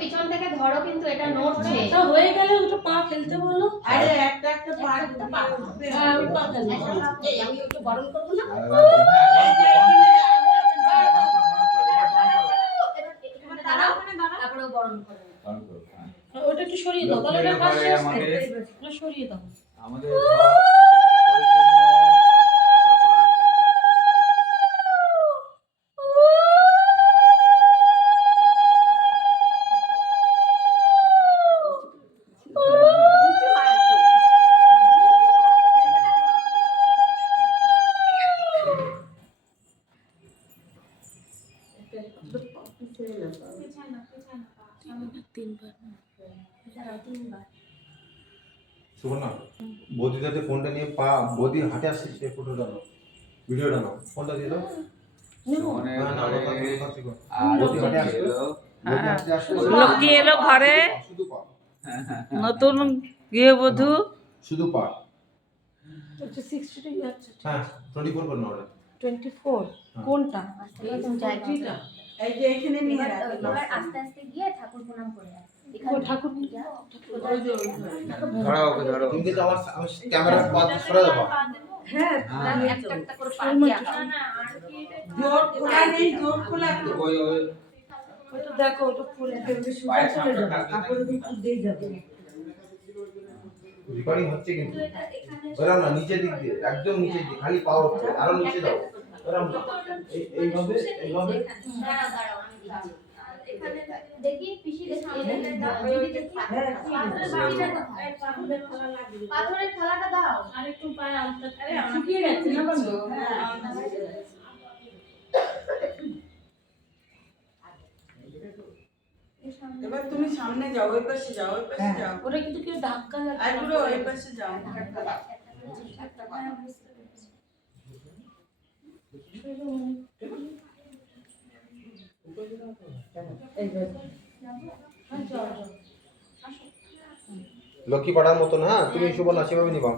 পিছন থেকে ধরো, কিন্তু এটা নড়ছে। এটা হয়ে গেলে ওটা পা ফেলতে বলো। আরে একটা একটা পা হ্যাঁ আমি পা ফেলবো। এই আমি একটু গরম করব না? দাঁড়াও, তারপরেও গরম করো। ওটা একটু সরিয়ে দাও, তাহলে ওটা কাজ শেষ। ওটা সরিয়ে দাও। আমাদের পরিপূর্ণ সুবর্ণা, বৌদিদাতে ফোনটা নিয়ে পা বৌদি হাঁটে আসছে, সে ফটোটা নাও, ভিডিওটা নাও, ফোনটা দিয়ে দাও। লক্ষ্মী এলো ঘরে, নতুন গৃহবধূ। শুধু পা। আচ্ছা 60 যাচ্ছে। হ্যাঁ 24 করে নাও। 24 কোনটা? এই যে এখানে নিয়ে রাখো। এবার আস্তে আস্তে গিয়ে ঠাকুর প্রণাম করে আসো। ও ঠাকুর ধরো তুমি তো আমার ক্যামেরা পাত সরা দাও। হ্যাঁ একটা একটা করে পা দিয়ে আসো। জোর খোলা নেই, জোর খোলা তো। ওটা দেখো, ওটা ফুলে ফেলবে, শুকিয়ে চলে যাবে, কাপড়ের ভিতর দিয়ে যাবে। রেকর্ডিং হচ্ছে কিন্তু ওরকম না, নিচের দিক দিয়ে, একদম নিচের দিকে, খালি পা হচ্ছে, আরো নিচে দাও। ওরকম এইভাবে এইভাবে। দাঁড়াও দাঁড়াও, আমি দিচ্ছি। এখানে দেখি পিসি দেখি দাও, দিদি দেখি। পাথরের থালাটা দাও। আরেকটু পায়ে আলতা, আরে শুকিয়ে গেছে না বন্ধু? এবার তুমি সামনে যাও, ওই পাশে যাও, ওই পাশে যাও। ওটা কিন্তু কেউ ধাক্কা লাগে। আর পুরো ওই পাশে যাও। লক্ষ্মী পাড়ার মতন, হ্যাঁ তুমি সুবর্ণা সেভাবে নিবা।